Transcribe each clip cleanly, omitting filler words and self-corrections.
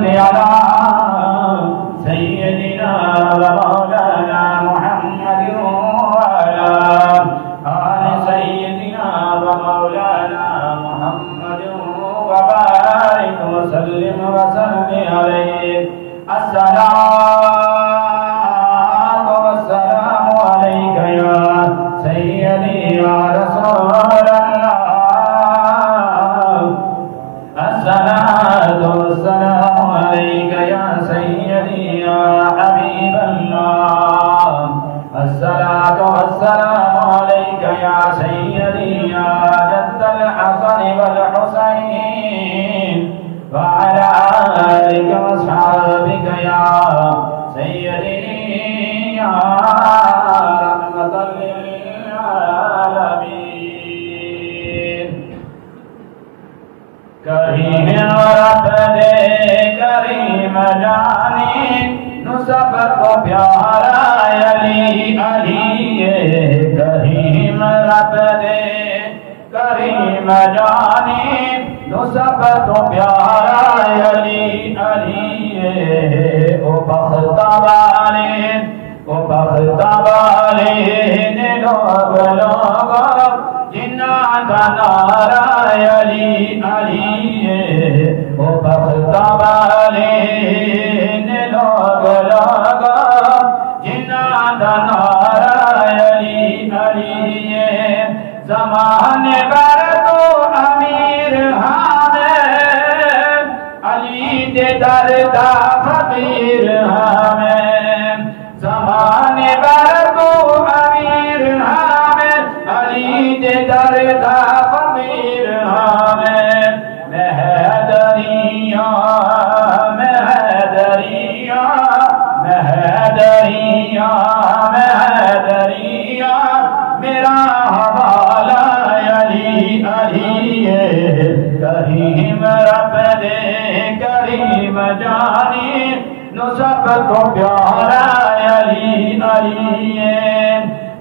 على سيدنا ومولانا محمد وعلى آل سيدنا ومولانا محمد وبارك وسلم عليه. الصلاة والسلام عليك يا سيدي يا رسول الله. الصلاة والسلام عليك يا سيدي يا حبيب الله. الصلاة والسلام عليك يا سيدي يا جد الحسن والحسين وعلى آلك وأصحابك يا سيدي يا رحمة للعالمين. کریم رب دے کریم جانی نصب کو پیارا علی علی. کریم رب دے کریم جانی نصب کو پیارا علی علی. او بخت والے نے لوگ جنہ کا نعرہ علی علی. او بخت والے نے لوگ جنہ کا نعرہ علی علی. زمانے پر تو امیر ہمیں علی دے دردا فقیر ہمیں. زمانے پر تو امیر ہمیں علی دے دردا فقیر ہمیں. مہدریاں مہدریاں مہدریاں مہدریاں میرا حوالہ علی علی. کریم رب دے کریم جانی نصب کو پیارا علی علی.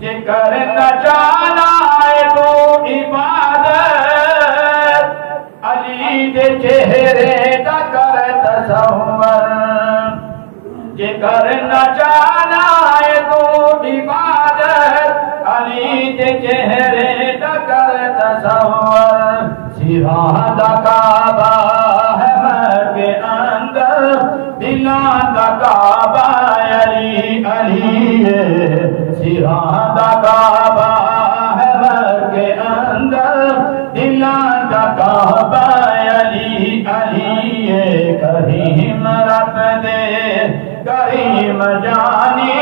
ذکر نہ جانا ہے تو عبادت علی دے چہرے دا کر تصور. ذکر نہ جانا ہے تو عبادت علی دے چہرے دا کر تصور. سیرہ دا کعبہ ہے مر کے اندر دلان دا کعبہ علی علی. سیرہ دا کعبہ ہے مر کے اندر دلان دا کعبہ علی علی. کریم رب دے کریم جانی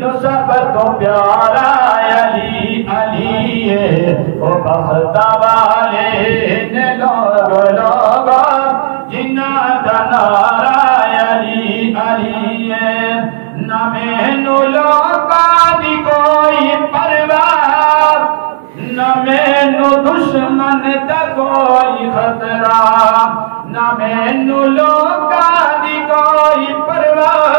نصب تو پیارا علی علی. او بخت والے نے لوگ جنہ کا نعرہ علی علی. نہ مینو لوکاں دی کوئی پرواہ نہ مینو دشمن دا کوئی خطرہ. نہ مینو لوکاں دی کوئی پرواہ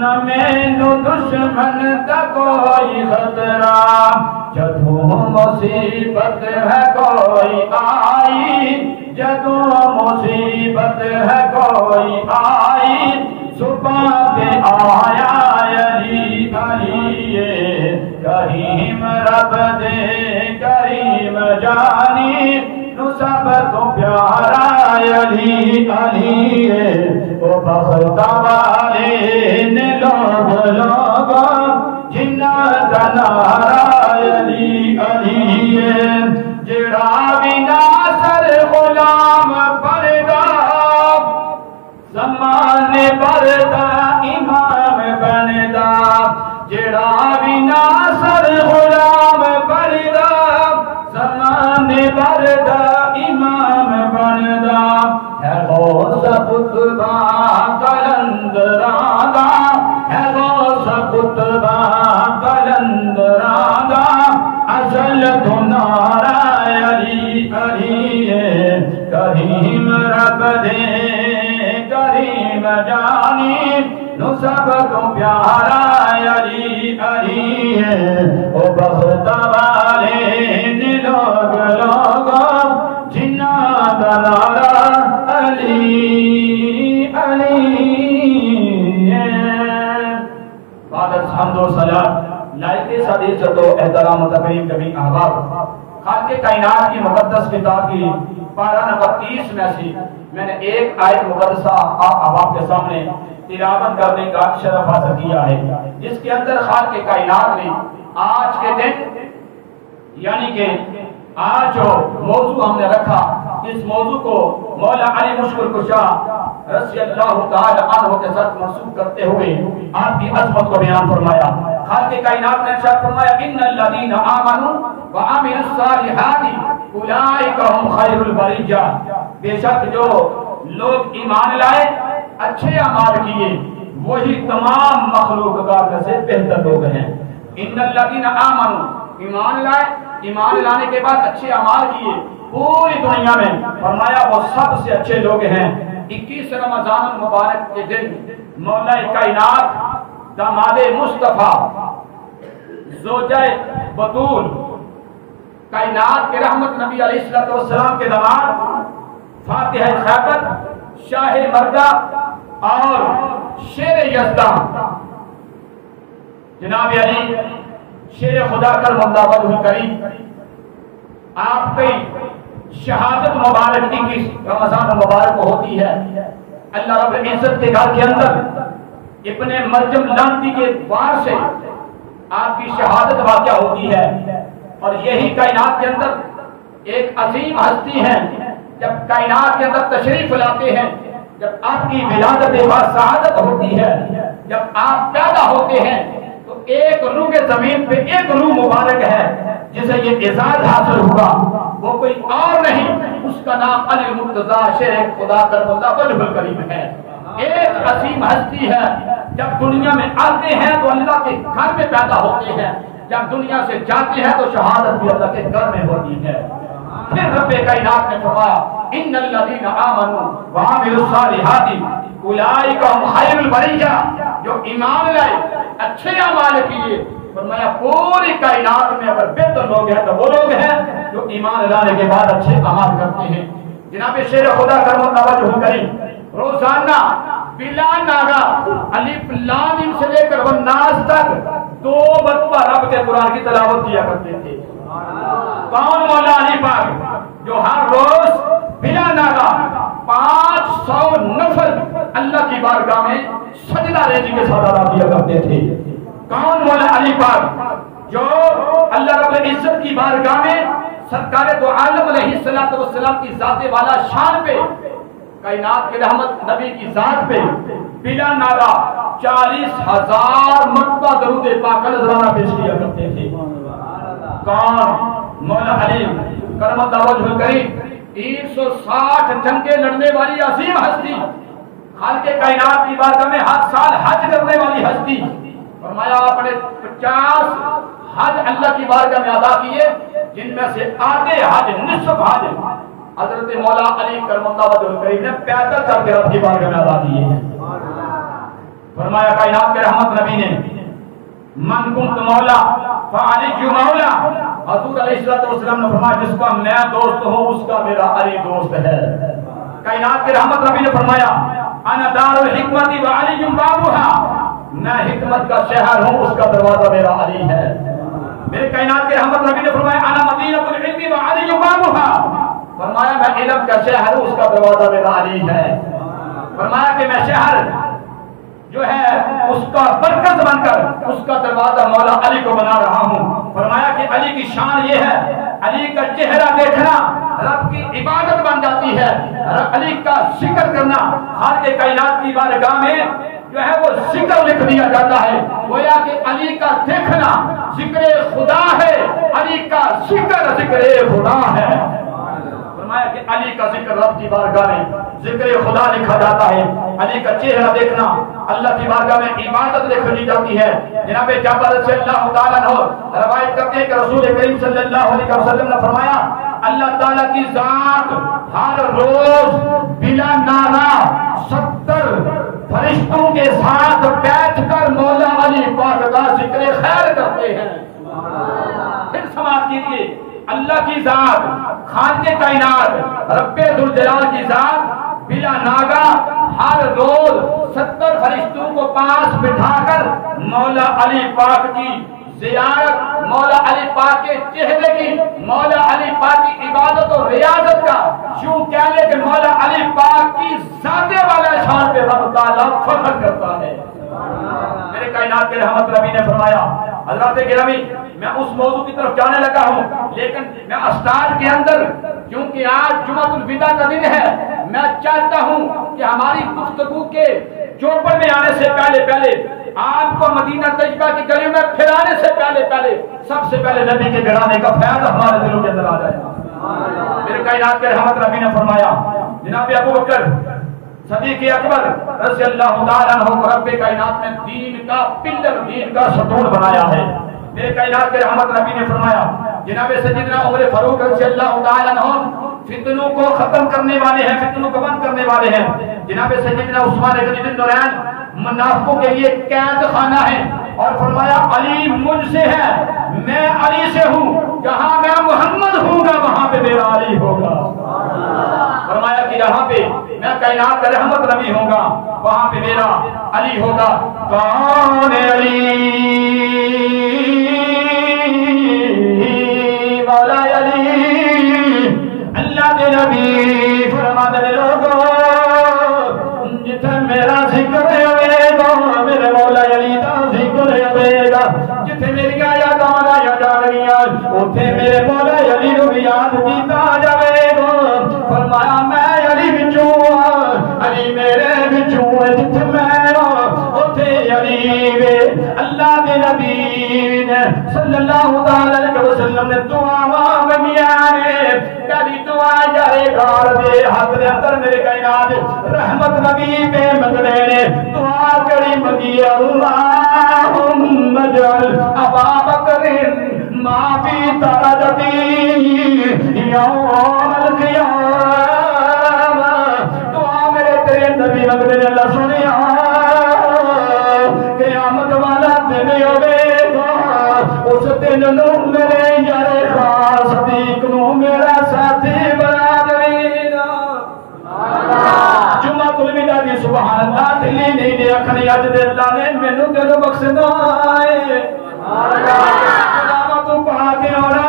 نہ مینو دشمن دا کوئی خطرہ. جدوں مصیبت ہے کوئی آئی جدوں مصیبت ہے کوئی آئی صبح پہ آیا علی علی. کریم رب دے کریم جانی نصب تو پیارا علی علی. او بخت والے نے لوگ جنہ کا نعرہ علی علی. جڑا بھی ناصر غلام پردا زمانے پردا امام بندا. جڑا بھی ناصر غلام پردا زمانے پردا امام بندا. ہے غوث قطبہ قلندراں دا ہے غوث قطبہ قلندراں دا اصل تو نعرہ علی علی. کریم رب دے کریم جانی نصب تو پیارا علی علی. او بخت والے نے لوگ جنہ کا نعرہ علی بعد الحمد والصلاة لائق صدیقت و احترام تقریب کبھی احباب خالق کائنات کی مقدس کتاب کی پارہ نمبر 30 میں سے میں نے ایک آیت مقدسہ احباب کے سامنے تلاوت کرنے کا شرف حاصل کیا ہے، جس کے اندر خالق کائنات نے آج کے دن یعنی کہ آج جو موضوع ہم نے رکھا، اس موضوع کو مولا علی مشکل کشا رضی اللہ تعالی عنہ کے ساتھ منسوب کرتے ہوئے آپ کی عظمت کو بیان فرمایا۔ خالق کائنات نے ارشاد فرمایا ان الذین آمنوا وعملوا الصالحات اولئک هم خیر البریہ، بے شک جو لوگ ایمان لائے اچھے اعمال کیے وہی تمام مخلوقات میں سے بہتر لوگ ہیں۔ ان الذین آمنوا، ایمان لائے، ایمان لانے کے بعد اچھے اعمال کیے پوری دنیا میں، فرمایا وہ سب سے اچھے لوگ ہیں۔ 21 رمضان المبارک کے دن مولا کائنات داماد مصطفیٰ زوجہ بطول کائنات کے رحمت نبی علیہ السلام کے داماد فاتح خیبر شاہ مردہ اور شیر یزدہ جناب علی شیر خدا کرم اللہ وجہ کریم، آپ کی شہادت مبارک 21 رمضان مبارک ہوتی ہے۔ اللہ رب العزت کے گھر کے اندر ابن مرجم لانتی کے وار سے آپ کی شہادت واقع ہوتی ہے، اور یہی کائنات کے اندر ایک عظیم ہستی ہے۔ جب کائنات کے اندر تشریف لاتے ہیں، جب آپ کی ولادت سعادت ہوتی ہے، جب آپ پیدا ہوتے ہیں تو ایک روح کے زمین پہ ایک روح مبارک ہے جسے یہ اعزاز حاصل ہوا، وہ کوئی اور نہیں، اس کا نام علی مرتضیٰ شیر خدا کرم اللہ وجہ الکریم ہے۔ ایک عظیم ہستی ہے، جب دنیا میں آتے ہیں تو اللہ کے گھر میں پیدا ہوتے ہیں، جب دنیا سے جاتے ہیں تو شہادت بھی اللہ کے گھر میں ہوتی ہے۔ پھر رب کائنات نے فرمایا ان الذین آمنوا وعملوا الصالحات اولئک هم خیر البریہ، جو ایمان لائے اچھے اعمال کیے، فرمایا پوری کائنات میں اگر بہتر لوگ ہیں تو وہ لوگ ہیں جو ایمان لانے کے بعد اچھے اعمال کرتے ہیں۔ جناب شیر خدا کرم اللہ وجہ کریم روزانہ بلا ناغا الف لام میم سے لے کر والناس تک 2 مرتبہ رب کے قرآن کی تلاوت کیا کرتے تھے۔ کون مولا علی پاک جو ہر روز بلا ناغا 500 نفل اللہ کی بارگاہ میں سجدہ ریزی کے ساتھ ادا کیا کرتے تھے؟ کون مولا علی پاک جو اللہ رب العزت کی بارگاہ میں سرکار دو عالم علیہ السلام کی ذات والا شان پہ، کائنات کے رحمت نبی کی ذات پہ بلا ناغا 40,000 مرتبہ درود پاک کا نذرانہ پیش کیا کرتے تھے؟ کون مولا علی کرم اللہ وجہ الکریم 360 جنگیں لڑنے والی عظیم ہستی، خالق کائنات کی بارگاہ میں ہر سال حج کرنے والی ہستی، فرمایا آپ نے 50 حج اللہ کی بارگاہ میں ادا کیے، جن میں سے آدھے حج نصف حج حضرت مولا علی کرم اللہ وجہ الکریم نے 65 چل کے رب کی بارگاہ میں ادا کیے ہیں۔ فرمایا کائنات کے رحمت نبی نے من کنت مولا فعلی مولا، حضور علیہ السلام نے فرمایا جس کا میں دوست ہوں اس کا میرا علی دوست ہے۔ کائنات کے رحمت نبی نے فرمایا انا دار الحکمت وعلی بابها، میں حکمت کا شہر ہوں اس کا دروازہ میرا علی ہے۔ میرے کائنات کے رحمت نبی نے فرمایا انا مدینۃ العلم وعلی بابها، فرمایا میں علم کا شہر ہوں اس کا دروازہ میرا علی ہے۔ فرمایا کہ میں شہر جو ہے اس کا مرکز بن کر اس کا دروازہ مولا علی کو بنا رہا ہوں۔ فرمایا کہ علی کی شان یہ ہے علی کا چہرہ دیکھنا رب کی عبادت بن جاتی ہے، علی کا ذکر کرنا خالق کائنات کی بارگاہ میں جو ہے وہ ذکر لکھ دیا جاتا ہے، گویا کہ علی کا دیکھنا ذکر خدا ہے، علی کا ذکر خدا ہے۔ فرمایا کہ علی کا ذکر رب کی بارگاہ میں ذکر خدا لکھا جاتا ہے، علی کا چہرہ دیکھنا اللہ کی بارگاہ میں عبادت لکھ دی جاتی ہے۔ جناب جابر رضی اللہ تعالیٰ عنہ روایت کرتے ہیں کہ رسول کریم صلی اللہ علیہ وسلم نے فرمایا اللہ تعالیٰ کی ذات ہر روز بلا ناغا 70 فرشتوں کے ساتھ بیٹھ کر مولا علی پاک کا ذکر خیر کرتے ہیں۔ پھر سماعت کیجیے، اللہ کی ذات خالق کائنات رب ذوالجلال کی ذات بلا ناگا ہر روز 70 فرشتوں کو پاس بٹھا کر مولا علی پاک کی زیارت، مولا علی پاک کے چہرے کی، مولا علی پاک کی عبادت و ریاضت کا، یوں کہہ لے کہ مولا علی پاک کی ذاتے والا شان پہ رب تعالیٰ فخر کرتا ہے۔ میرے کائنات کے رحمت ربی نے فرمایا، حضرات گرامی میں اس موضوع کی طرف جانے لگا ہوں، لیکن میں اسٹارٹ کے اندر کیونکہ آج جمعۃ الوداع کا دن ہے، میں چاہتا ہوں کہ ہماری گفتگو کے چوپڑ میں آنے سے پہلے آپ کو مدینہ طیبہ کی گلی میں پھرانے سے پہلے سب سے پہلے نبی کے گھرانے کا فیض ہمارے دلوں کے اندر آ جائے۔ میرے کائنات کے رحمت ربی نے فرمایا، جناب ابو بکر صدیق اکبر رضی اللہ تعالیٰ عنہ کو رب کائنات نے دین کا پلر، دین کا ستون بنایا ہے۔ میرے کائنات کے رحمت ربی نے فرمایا، جناب سیدنا عمر فاروق رضی اللہ تعالیٰ عنہ فتنوں کو ختم کرنے والے ہیں، فتنوں کو بند کرنے والے ہیں۔ جناب سیدنا عثمان غنی النورین منافقوں کے لیے قید خانہ ہے، اور فرمایا علی مجھ سے ہے، میں علی سے ہوں، جہاں میں محمد ہوں گا وہاں پہ میرا علی ہوگا۔ فرمایا کہ جہاں پہ میں کائنات کا رحمت نبی ہوں گا وہاں پہ میرا علی ہوگا۔ کون علی مولا علی، اللہ دے نبی فرما دے لوگو جتھے میرا ذکر ہوئے گا میرے مولا علی دا ذکر ہوئے گا، جتھے میری یاداں یاد آ گئیاں اوتھے میرے مولا علی نو بھی یاد کیتا جاوے گا۔ فرمایا میں علی وچوں علی میرے وچوں جتھے میں اوتھے علی وے۔ اللہ دے نبی نے صلی اللہ علیہ وسلم نے دعاواں منگیاں نے، پہلی دعا یارے غار دے حق دے اندر میرے کائنات رحمت نبی پہ منگنے نے دعا کری منگی، اللہم اجعل ابا بکر ما فی درجتی یوم القیامہ۔ دعا میرے تیرے نبی منگنے نے، اللہ سنیا قیامت والا دن ہوئے گا، اس دن نو میرے یارے غار صدیق نو میرا ساتھی بنا دینا۔ جمعۃ الوداع دی سبحان اللہ دلی نہیں دے اکھنے اج دے اللہ نے مینوں تینوں بخشنا ہے۔ خداوا تو پا کے آنا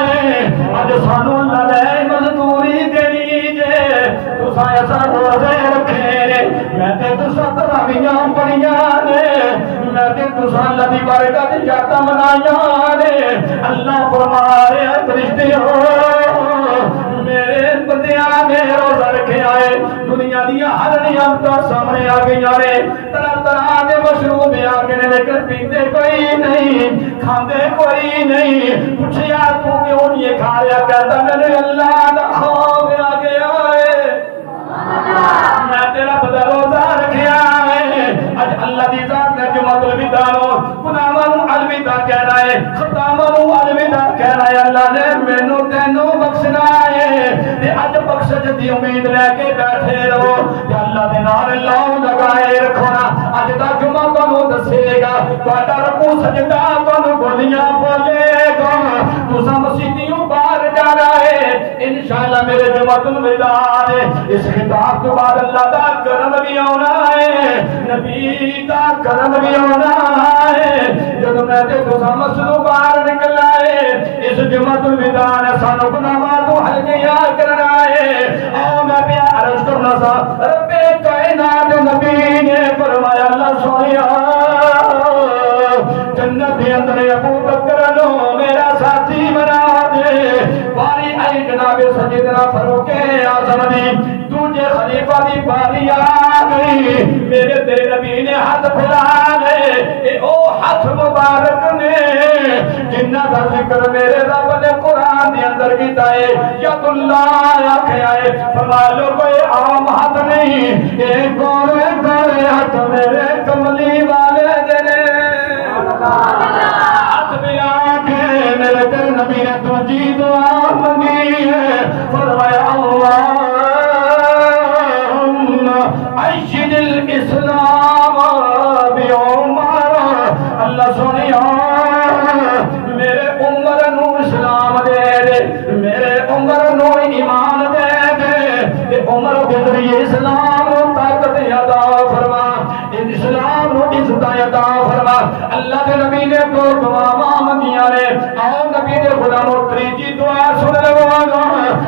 ہے، اج سانو اللہ نے مزدوری دینی جے، تساں ایسا روزے رکھے نے، میں تے تساں تراویحاں پڑھیاں نے، میں تے تساں اللہ دی بارگاہ دی یاداں منائیاں نے۔ اللہ فرما رہے ہیں فرشتیوں میرے بندیاں نے روزہ رکھے آئے، دنیا دیا ہر نعمتاں سامنے آ گئی نے، طرح طرح کے مشروب آ گئے نے، لیکن پیندے کوئی نہیں، کھاندے کوئی نہیں۔ پوچھیا تو کیوں نہیں کھا رہا؟ کہتا میرے اللہ دا خوف آ گیا ہے، میں تیرا بدا روزہ رکھیا ہے۔ اج اللہ دی ذات نے جمعۃ الوداع نو گناہاں نو الوداع کہنا ہے، خطاواں نو الوداع کہنا ہے۔ اللہ نے مینوں تینوں بخشنا ہے، تے اج بخشش دی امید لے کے بیٹھے رہو، تے اللہ دے نال لاؤ لگائے رکھو نا۔ اج دا جمعہ تانوں دسے گا، تہاڈا رکوع سجدہ تانوں بولیاں بولے گا، تساں مسجدوں باہر جانا ہے انشاءاللہ میرے جمعۃ الوداع ہے۔ اس خطاب تو بعد اللہ دا کرم بھی آنا ہے، نبی دا کرم بھی آنا ہے۔ جب میں تے تساں مسجدوں باہر نکل آئے، اس جمعۃ الوداع نے سانو گناہاں تو ہلکیاں کرنا ہے۔ آؤ میں پیا عرض کرنا سا، رب کائنات نبی نے فرمایا اللہ سونیا جنت کے اندر ابو بکر نو میرا ساتھی بنا دے۔ باری آئی جناب سیدنا فاروق اعظم دی، دوجے خلیفہ دی باری آ گئی، میرے تیرے نبی نے ہاتھ پھیلا لے، اے او ہاتھ مبارک نے جنہ کا ذکر میرے رب نے قرآن دے اندر کیتا ہے۔ ید اللہ آکھیا ہے، فرمایا لو کوئی عام ہاتھ نہیں، اے گورے گورے ہاتھ میرے کملی والے دے ہاتھ ملا کے میرے تیرے نبی نے تجھی دعا منگی ہے۔ فرمایا اللہم عیشن الاسلام بعمر، اللہ سنیا میرے عمر نو اسلام دے دے، میرے عمر نو ایمان دے دے، عمر کے ذریعے اللہ کے نبی نے دو دعا منگیاں نے آؤ نبی دے غلامو تریجی دعا سن لگوانا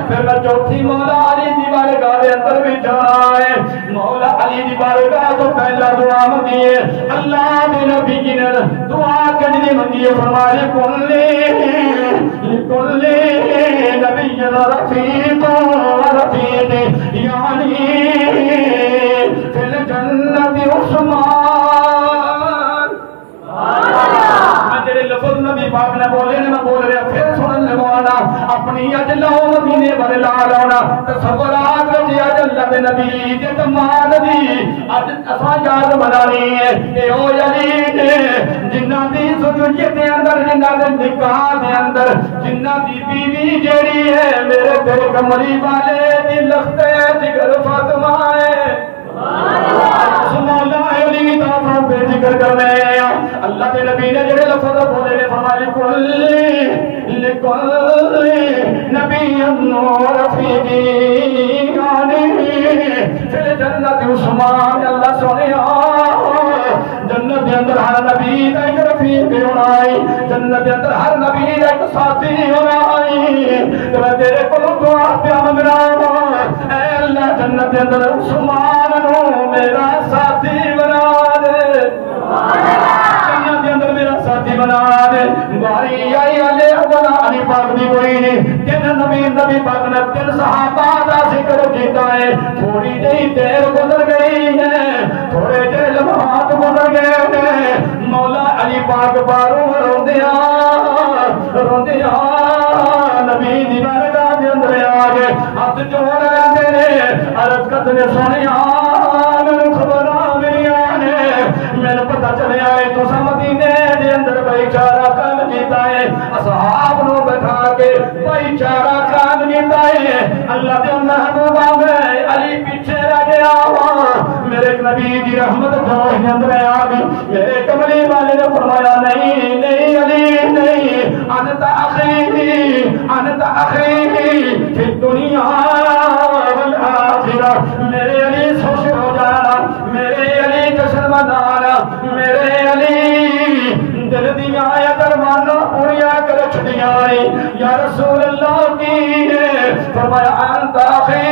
پھر میں چوتھی مولا علی دی بارگاہ دے اندر بھی جانا ہے مولا علی دی بارگاہ تو پہلا دعا منگیے اللہ دے نبی جی نے دعا کنی منگیے فرمائے لکل نبی رفیق رفیق یعنی فی الجنت عثمان جڑے لفظ نبی پاک نے بولے نے میں بول رہا پھر سنن لگانا اپنی اج لو مدینے بڑے لا لانا تصورات وچ اج اللہ دے نبی دے تمان دی اج اساں یاد بنانی ہے اے او علی جنہاں دی زوجیت دے اندر جنہاں دے نکاح دے اندر جنہاں دی بیوی جیڑی ہے میرے دل کملی والے دی لخت جگر فاطمہ ہے مولا علی دا نام پہ ذکر کرنے اللہ کے نبی نے جڑے لفظ بولے نے فرمایا لکل نبی رفیقی پھر جنت عثمان اللہ سنیا جنت کے اندر ہر نبی کا ایک رفیق ہونا ہے جنت کے اندر ہر نبی کا ایک ساتھی ہونا ہے تو میں تیرے کو دعا پیا منگنا اے اللہ جنت کے اندر عثمان نو میرا ساتھی بنا دے جنت کے اندر میرا ساتھی بنا دے باری آئی علیہ ولا علی پاک دی کوئی نہیں تین نبی پاک نے تین صحابہ دا ذکر کیتا ہے تھوڑی جہی دیر گزر گئی ہے تھوڑے جہے لمحات گزر گئے ہیں مولا علی پاک باروں روندیاں نبی دی بارگاہ دے اندر آ گئے ہاتھ جوڑ لیندے نے عرض کرتے سنیا مینوں خبراں ملیاں نے مینوں پتہ چلیا ہے تو مدینے دے اندر بھائی چارہ کام کیتا ہے اصحاب نو بٹھا کے بھائی چارہ کام کیتا ہے اللہ دے محبوبہ میں علی پیچھے رہ گیا میرے نبی دی رحمت جوش کے اندر آ گئی میرے کملی والے نے فرمایا نہیں نہیں علی نہیں انت اخی فی الدنیا والآخرہ میرے علی خوش ہو جانا میرے علی جشن منانا میرے علی دل دیا درمانا پوریا کر چھٹیاں یا رسول اللہ کی فرمایا انت اخی